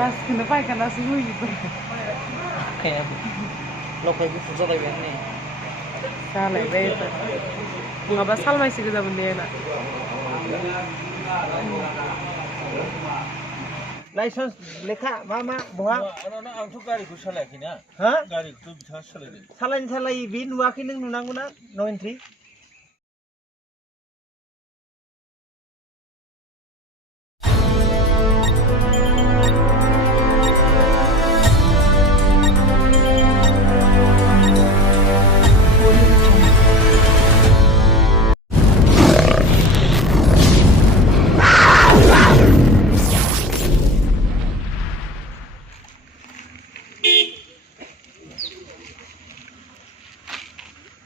Ras kena pakai nasi hui. Kayak lo kayak gitu saja ini. Salah itu. Nggak basal masih kita benda nak. License lekha mama buah. Anak-anak ang tu gari ku salah kini. Ha? Gari tu bisa salah ni. Salai bin nuakin nang nunanguna no entry.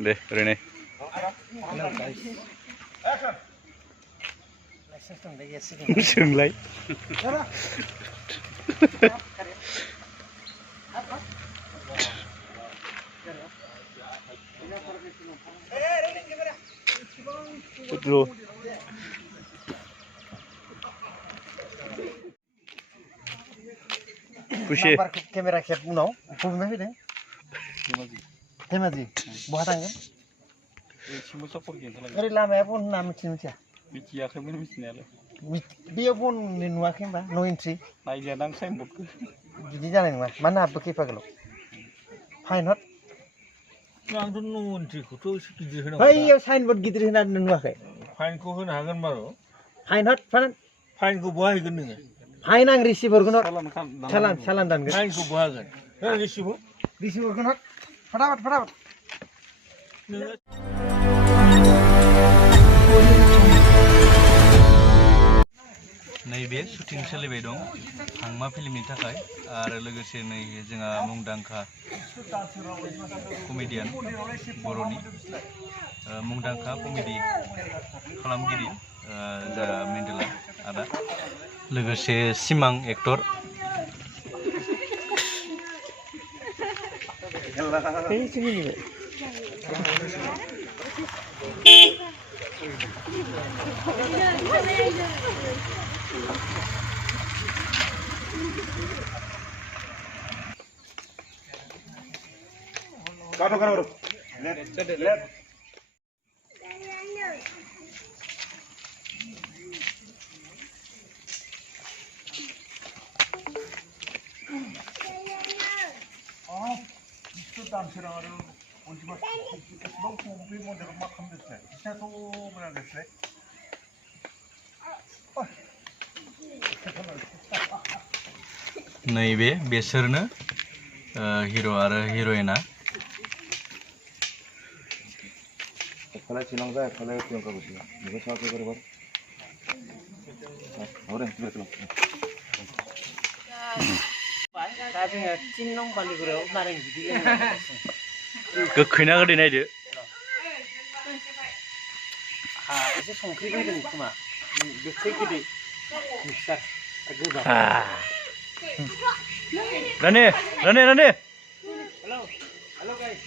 Deh, Rene. Hello guys. License tong deh yes. Sunglai. Betul. Pushi. Kamera cap unaw. Pumeh deh. Temaji. Buat tangga. Cuma sopor gitu lagi. Ngeri lama ya pun nama cincin. Bici aku minum sini lah. Dia pun nuakin bah no entry. Naik dia nang signboard. Jadi jalan mah. Mana apa kipak lo? Fine hot. Nang tu no entry ku tu sikit je. Hai ya signboard gitu hendak nuakai. Fine ku kan hagan baru. Fine hot. Fine ku buah ikan ni. Fine ang receiver gunor. Salam. Salan dan. Fine ku buah kan. Hei receiver. Receiver gunor. Fatapat. नैबे shooting सोलिबाय दं हांमा फिल्मनि थाखाय आरो लोगोसे नै जोंहा मुंदांखा कमेडियान बर'नि मुंदांखा कमेडि खालामगिरि दा मेन्डेला आदा लोगोसे सिमां actor Kau. Lihat. Oh, itu dalam serang ada. Untuk apa? Sebab kumpi MODARAM makam desa. Kita tu mana desa? नैबे बेसोरनो हिरो आरो हिरोइना Kalau Cina saya, kalau yang kau bersih, ni saya tu berapa? Orang tu berapa? Tapi cinnong balik guru naring jadi. गोखैना गोदै नायदो एसे संख्रि होदों खोमा गोखै गोदै मिक्सार गोबाब राने हेलो गाइस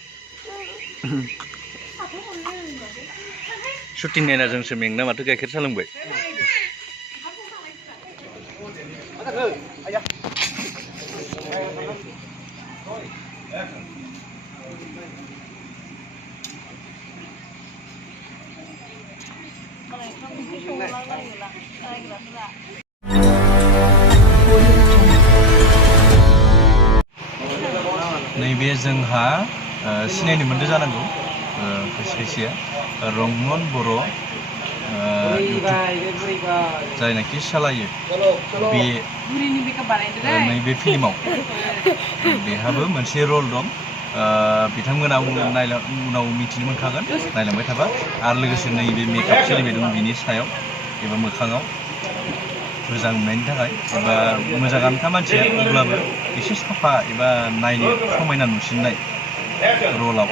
शुटिं नायना जोंसो मेंना माथो गाइखेर सा लोंबाय नैबे जोंहा सिनायनो मोनदों जानांगौ खायसे रंमन बर' जायनाखि सालायो बे नैबे फिल्माव बेहाबो मोनसे रल दं बिथांमोना उनाव मिथिनो मोनखागोन नायलांबाय थाबा आरो लोगोसे नैबे मेकआप सोलिबाय दं बिनि सायाव एबा मोखाङाव मोजां नुनायनि थाखाय एबा मोजाङानोखा मानसिया अब्लाबो एसे साफा एबा नायनो समायना नुसिननाय रलाव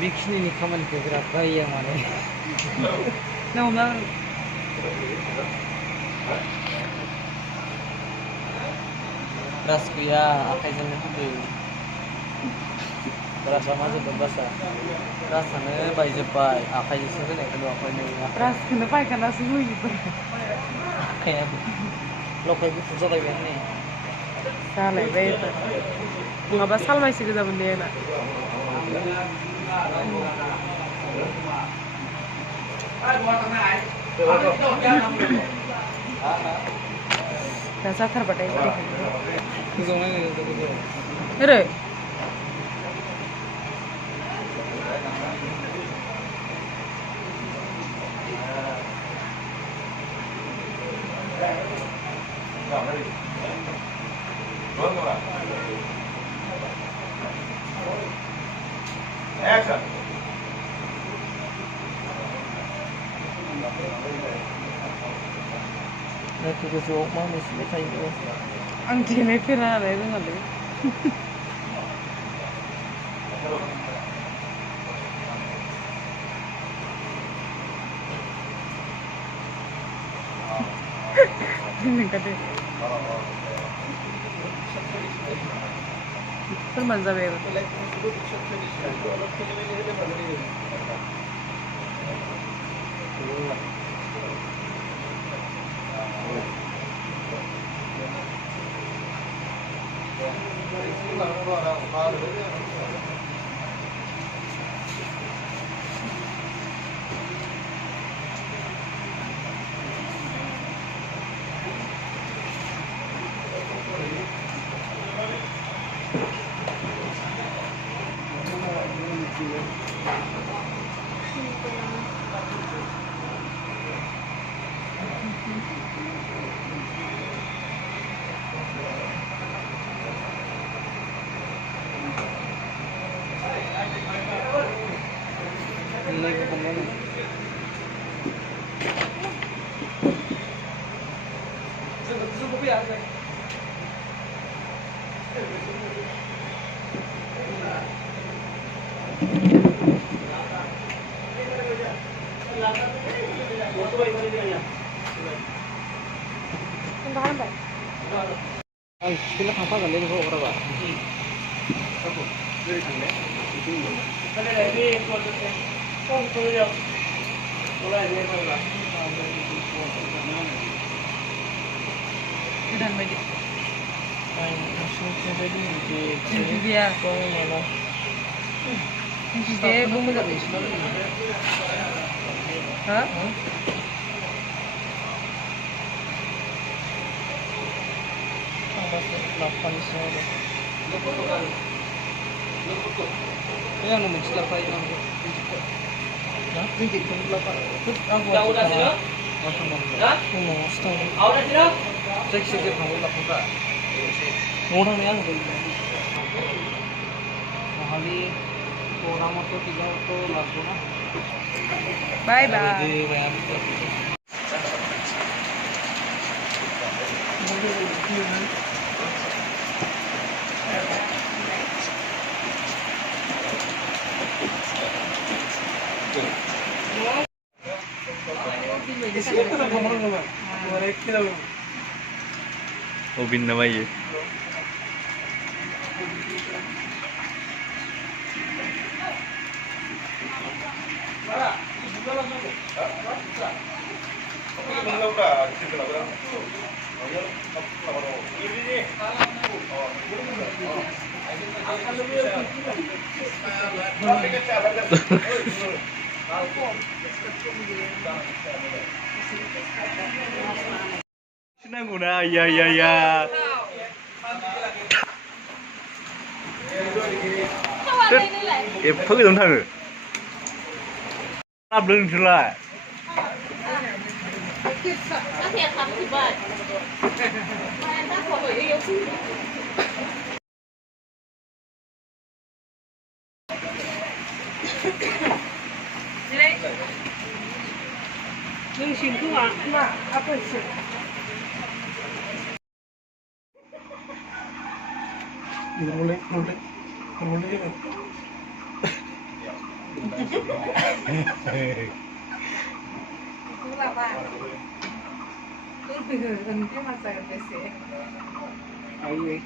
बेखिनिनि खामानिखौ बिराद बायो माने नों हमना ब्रास गैया आखाइजोंनो हुदों ब्रासा मा जादों ब्रासानो बायजोब्बाय आखाइजोंसो होनायखौ नुवाखै नै रासखौनो पायखानासो होजोब्बाय आखाइयाबो लखाय गुफुर जालायबाय नै जालायबाय नङाबा सालमायसो गोजामोन दे आंना दा जाथारबाथाय गोजौआव नायनाय ओरै Action. गोजौआव मा मोनसे थायो आं देनायफेरा नालाय रोङालै नोंखादो फोरमान जाबाय आरो आं बिदिनो थांफागोनलै बेखौ हराबा गोदान बायदि गैया जेबो मोजां हा आंनो मोनसे लाफायो जायखिजाया थांबाय लाफाफ्रा न'आव थांनाया आं महालि मत टिकाखौ लाबोना बाय बाय Obin nama ye. Senang guna ya. Epa gitu ntar. Belum selesai. apa sih? Mulai. Ayo,